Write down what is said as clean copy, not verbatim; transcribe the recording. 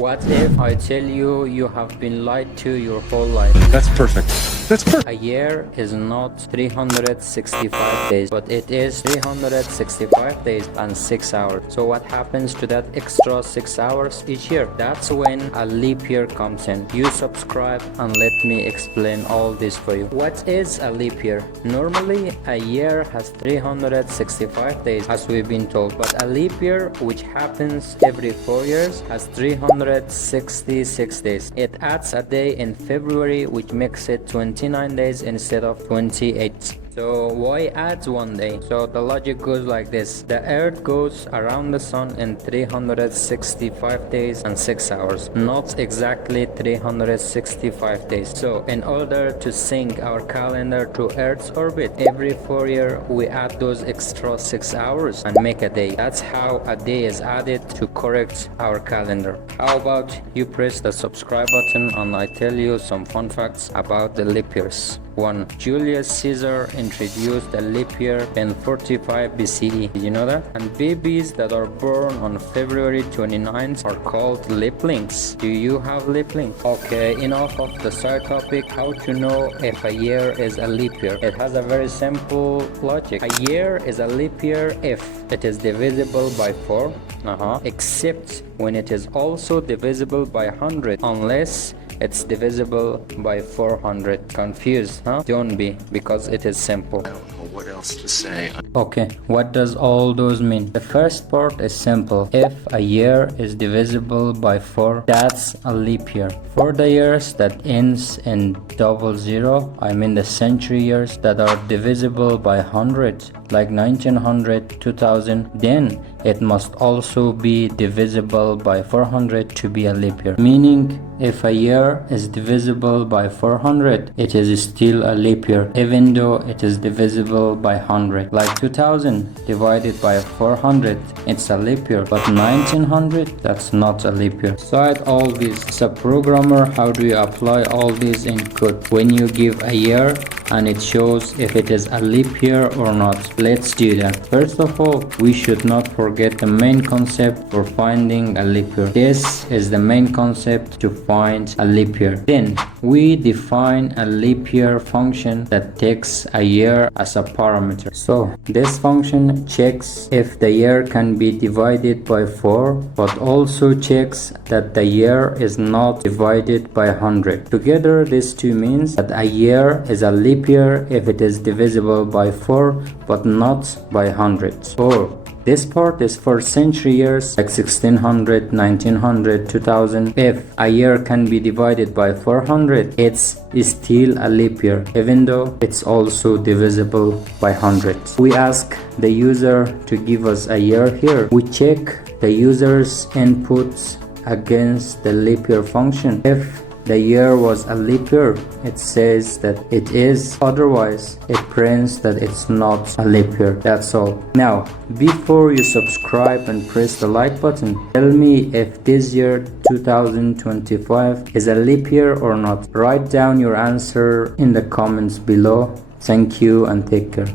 What if I tell you you have been lied to your whole life? That's perfect. That's perfect. A year is not 365 days, but it is 365 days and 6 hours. So what happens to that extra 6 hours each year? That's when a leap year comes in. You subscribe and let me explain all this for you. What is a leap year? Normally, a year has 365 days, as we've been told, but a leap year, which happens every 4 years, has 366 days. It adds a day in February, which makes it 29 days instead of 28. So why add one day? So the logic goes like this. The earth goes around the sun in 365 days and 6 hours, not exactly 365 days. So in order to sync our calendar to earth's orbit, every 4 years we add those extra 6 hours and make a day. That's how a day is added to correct our calendar. How about you press the subscribe button and I tell you some fun facts about the leap years. 1. Julius Caesar introduced the leap year in 45 BCE. Did you know that? And babies that are born on February 29th are called leaplings. Do you have leaplings? Okay, enough of the side topic. How to know if a year is a leap year? It has a very simple logic. A year is a leap year if it is divisible by 4, except when it is also divisible by 100, unless it's divisible by 400. Confused, huh? Don't be, because it is simple. I don't know what else to say. Okay, what does all those mean? The first part is simple. If a year is divisible by 4, that's a leap year. For the years that ends in 00, I mean the century years that are divisible by 100, like 1900, 2000, then it must also be divisible by 400 to be a leap year. Meaning, if a year is divisible by 400, it is still a leap year, even though it is divisible by 100. Like 2000 divided by 400, it's a leap year, but 1900, that's not a leap year. Beside all this, as a programmer, how do you apply all this in code? When you give a year and it shows if it is a leap year or not. Let's do that. First of all, we should not forget the main concept for finding a leap year. This is the main concept to find a leap year. Then we define a leap year function that takes a year as a parameter. So this function checks if the year can be divided by 4, but also checks that the year is not divided by 100. Together, these two means that a year is a leap year if it is divisible by 4 but not by 100. Or this part is for century years like 1600, 1900, 2000. If a year can be divided by 400, it's still a leap year, even though it's also divisible by 100. We ask the user to give us a year here. We check the user's inputs against the leap year function. If the year was a leap year, it says that it is. Otherwise, it prints that it's not a leap year. That's all. Now, before you subscribe and press the like button, tell me if this year 2025 is a leap year or not. Write down your answer in the comments below. Thank you and take care.